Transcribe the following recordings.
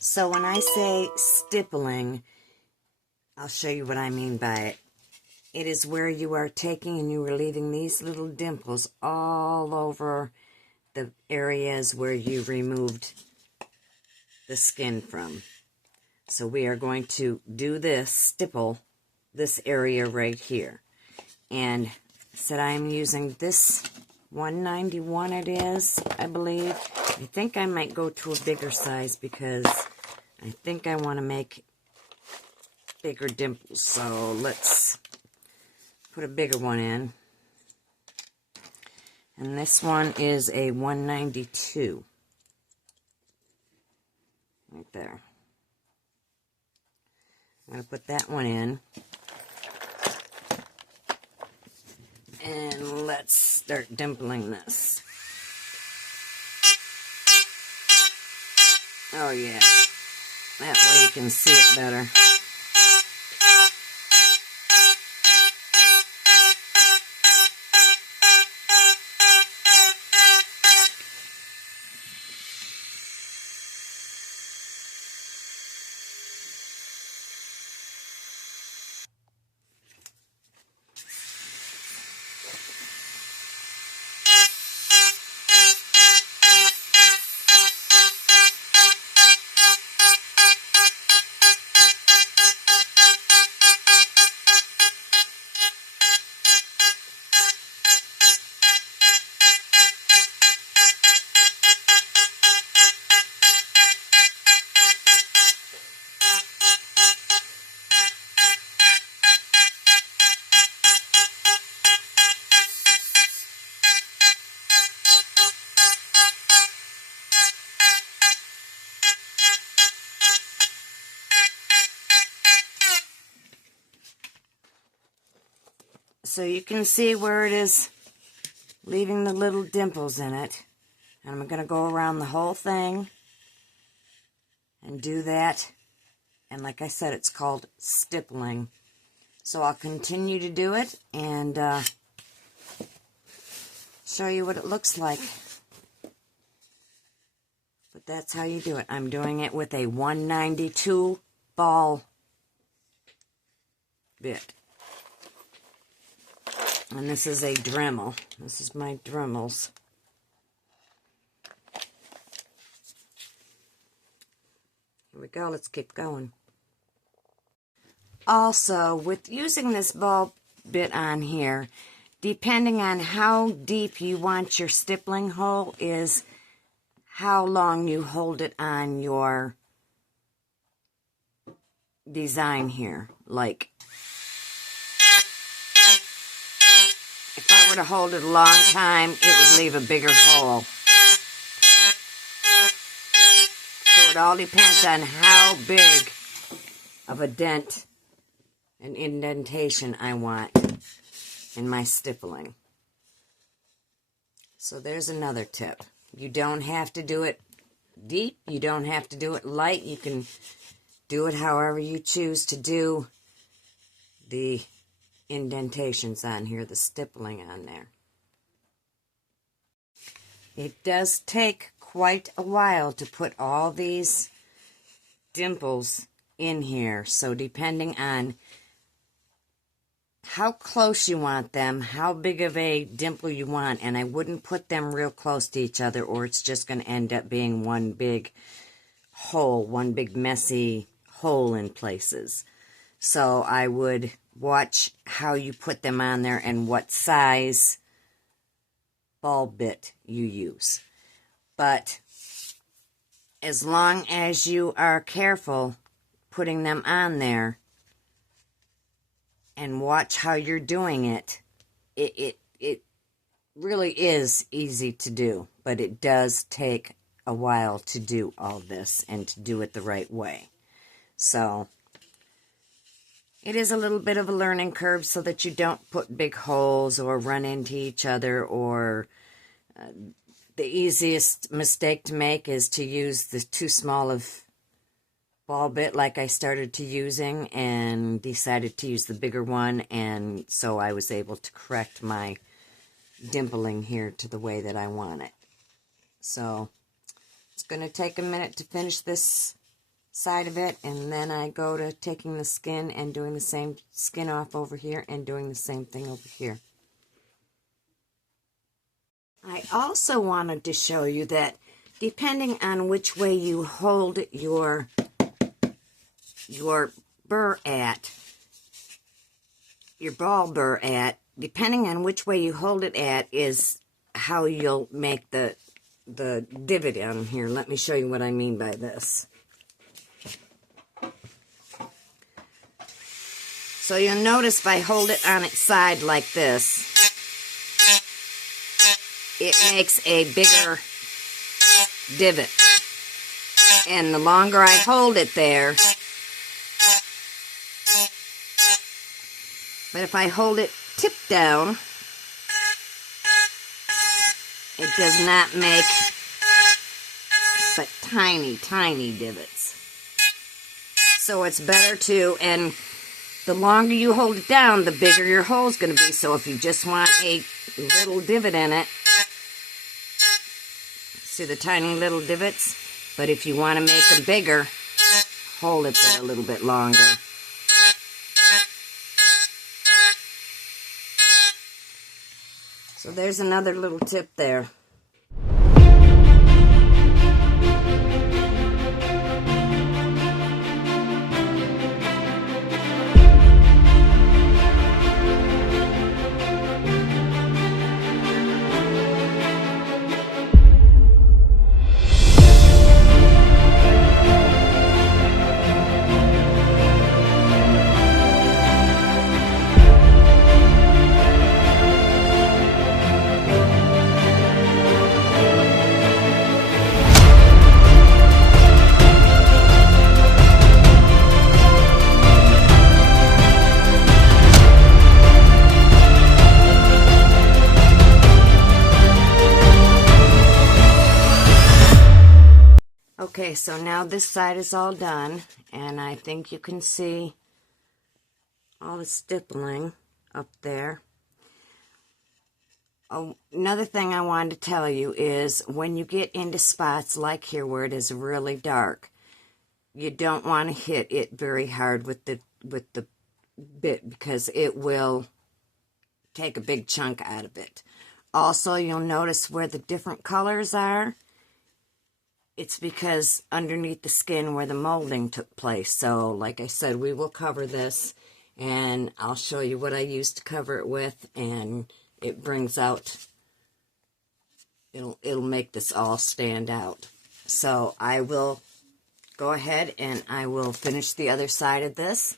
So when I say stippling, I'll show you what I mean by it. It is where you are taking and you are leaving these little dimples all over the areas where you removed the skin from. So we are going to do this, stipple this area right here. And said I'm using this 191 it is, I believe. I think I might go to a bigger size because I think I want to make bigger dimples. So let's put a bigger one in. And this one is a 192. Right there. I'm going to put that one in. And let's start dimpling this. Oh yeah. That way you can see it better. So you can see where it is leaving the little dimples in it. And I'm going to go around the whole thing and do that. And like I said, it's called stippling. So I'll continue to do it and show you what it looks like. But that's how you do it. I'm doing it with a 192 ball bit. And this is a Dremel. This is my Dremels. Here we go. Let's keep going. Also, with using this ball bit on here, depending on how deep you want your stippling hole is how long you hold it on your design here. Like, if I were to hold it a long time, it would leave a bigger hole. So it all depends on how big of a dent and indentation I want in my stippling. So there's another tip. You don't have to do it deep. You don't have to do it light. You can do it however you choose to do the indentations on here, the stippling on there. It does take quite a while to put all these dimples in here, so depending on how close you want them, how big of a dimple you want, and I wouldn't put them real close to each other or it's just going to end up being one big hole, one big messy hole in places. So I would watch how you put them on there and what size ball bit you use. But as long as you are careful putting them on there and watch how you're doing it, it really is easy to do, but it does take a while to do all this and to do it the right way. So it is a little bit of a learning curve so that you don't put big holes or run into each other, or the easiest mistake to make is to use the too small of ball bit like I started to using and decided to use the bigger one, and so I was able to correct my dimpling here to the way that I want it. So it's going to take a minute to finish this side of it, and then I go to taking the skin and doing the same skin off over here and doing the same thing over here. I also wanted to show you that depending on which way you hold your burr at, your ball burr at, depending on which way you hold it at is how you'll make the divot on here. Let me show you what I mean by this. So you'll notice if I hold it on its side like this, it makes a bigger divot. And the longer I hold it there, but if I hold it tip down, it does not make but tiny, tiny divots. So it's better to, and the longer you hold it down, the bigger your hole's going to be. So if you just want a little divot in it, see the tiny little divots? But if you want to make them bigger, hold it there a little bit longer. So there's another little tip there. Okay, so now this side is all done, and I think you can see all the stippling up there. Oh, another thing I wanted to tell you is when you get into spots like here where it is really dark, you don't want to hit it very hard with the bit because it will take a big chunk out of it. Also, you'll notice where the different colors are. It's because underneath the skin where the molding took place. So, like I said, we will cover this, and I'll show you what I used to cover it with, and it brings out, it'll make this all stand out. So, I will go ahead and I will finish the other side of this.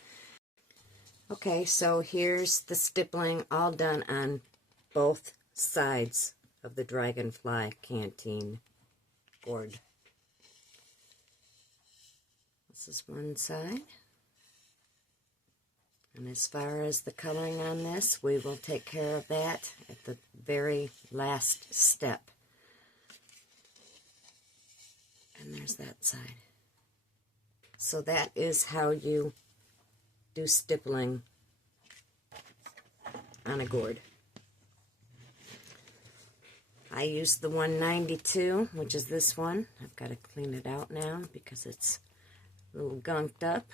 Okay, so here's the stippling all done on both sides of the Dragonfly Canteen gourd. This is one side. And as far as the coloring on this, we will take care of that at the very last step. And there's that side. So that is how you do stippling on a gourd. I used the 192, which is this one. I've got to clean it out now because it's a little gunked up,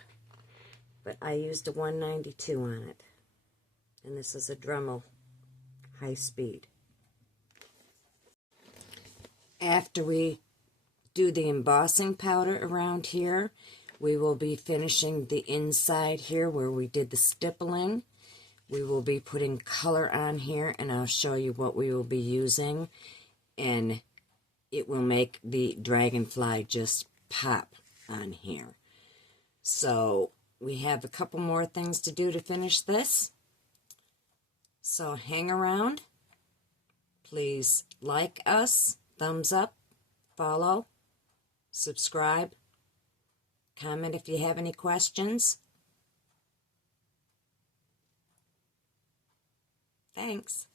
but I used a 192 on it, and this is a Dremel high speed. After we do the embossing powder around here, we will be finishing the inside here where we did the stippling. We will be putting color on here, and I'll show you what we will be using, and it will make the Dragonfly just pop on here. So we have a couple more things to do to finish this. So hang around. Please like us, thumbs up, follow, subscribe, comment if you have any questions. Thanks.